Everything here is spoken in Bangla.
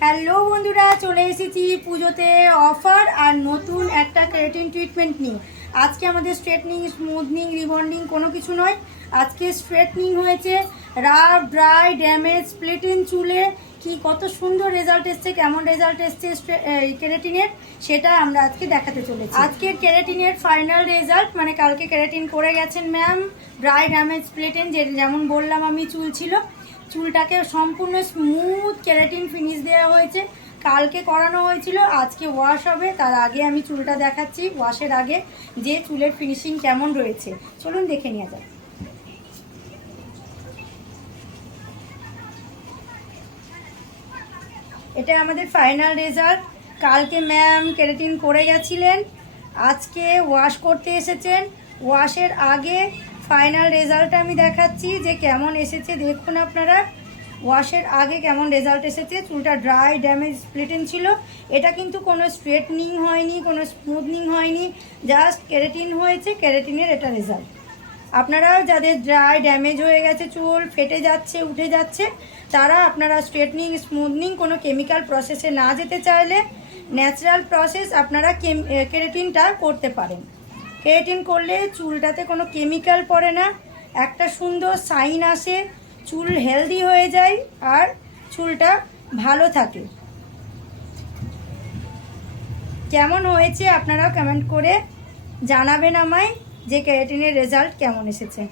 হ্যালো বন্ধুরা, চলে এসেছি পুজোতে অফার আর নতুন একটা কেরাটিন ট্রিটমেন্ট নিয়ে। আজকে আমাদের স্ট্রেটনিং, স্মুথনিং, রিবন্ডিং কোনো কিছু নয়। আজকে স্ট্রেটনিং হয়েছে। রাফ, ড্রাই, ড্যামেজ, স্প্লিটিং চুলে কি কত সুন্দর রেজাল্ট এসছে, কেমন রেজাল্ট এসছে কেরাটিনের, সেটা আমরা আজকে দেখাতে চলেছি। আজকের কেরাটিনের ফাইনাল রেজাল্ট, মানে কালকে কেরাটিন করে গেছেন ম্যাম। ড্রাই, ড্যামেজ, স্প্লিটিং, যেমন বললাম আমি, চুল ছিল, চুলটাকে সম্পূর্ণ স্মুথ কেরাটিন ফিনিশ দেওয়া হয়েছে। কালকে করানো হয়েছিল, আজকে ওয়াশ হবে। তার আগে আমি চুলটা দেখাচ্ছি, ওয়াশের আগে যে চুলের ফিনিশিং কেমন রয়েছে, চলুন দেখে নিয়ে যাক। এটা আমাদের ফাইনাল রেজাল্ট। কালকে ম্যাম কেরাটিন করে গেছিলেন, আজকে ওয়াশ করতে এসেছেন। ওয়াশের আগে ফাইনাল রেজাল্টটা আমি দেখাচ্ছি যে কেমন এসেছে। দেখুন আপনারা ওয়াশের আগে কেমন রেজাল্ট এসেছে। চুলটা ড্রাই, ড্যামেজ, স্প্লিটিং ছিল। এটা কিন্তু কোনো স্ট্রেটনিং হয়নি, কোনো স্মুথনিং হয়নি, জাস্ট কেরাটিন হয়েছে। কেরাটিনের এটা রেজাল্ট। আপনারাও যাদের ড্রাই, ড্যামেজ হয়ে গেছে, চুল ফেটে যাচ্ছে, উঠে যাচ্ছে, তারা আপনারা স্ট্রেটনিং, স্মুথনিং কোনো কেমিক্যাল প্রসেসে না যেতে চাইলে ন্যাচারাল প্রসেস আপনারা কেরাটিনটা করতে পারেন। কেরাটিন করলে চুলটাতে কোনো কেমিক্যাল পড়ে না, একটা সুন্দর শাইন আসে, চুল হেলদি হয়ে যায় আর চুলটা ভালো থাকে। কেমন হয়েছে আপনারাও কমেন্ট করে জানাবেন আমায় যে কেরাটিনের রেজাল্ট কেমন এসেছে।